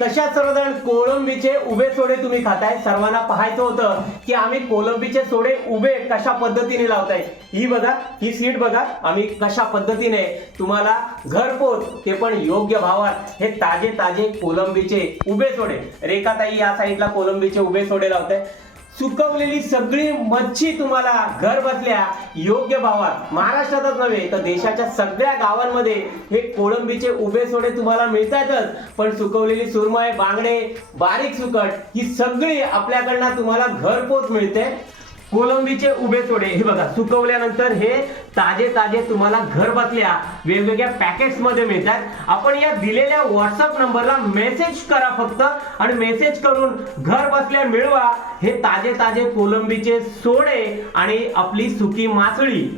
सर्वजण कोळंबीचे उभे सोडे तुम्ही खाताय. सर्वांना पाहायचं होतं की आम्ही कोलंबीचे सोडे उभे कशा पद्धतीने लावताय. ही बघा ही सीट बघा आम्ही कशा पद्धतीने. तुम्हाला घरपोच ते पण योग्य भावात हे ताजे ताजे कोलंबीचे उभे सोडे. रेखाताई या साईडला कोलंबीचे उभे सोडे लावताय. सुकवलेली सगळी मच्छी तुम्हाला घर बसल्या योग्य भावात. महाराष्ट्रातच नव्हे तर देशाच्या सगळ्या गावांमध्ये हे कोळंबीचे उभे सोडे तुम्हाला मिळतातच. पण सुकवलेली सुरमय बांगडे बारीक सुकट ही सगळी आपल्याकडनं तुम्हाला घरपोच मिळते. कोलंबीचे उभे सोडे हे बघा सुकवल्यानंतर हे ताजे ताजे तुम्हाला घर बसल्या वेगवेगळ्या पॅकेट्समध्ये मिळतात. आपण या दिलेल्या व्हॉट्सअप नंबरला मेसेज करा फक्त आणि मेसेज करून घर बसल्या मिळवा. हे ताजे ताजे कोलंबीचे सोडे आणि आपली सुकी मासळी.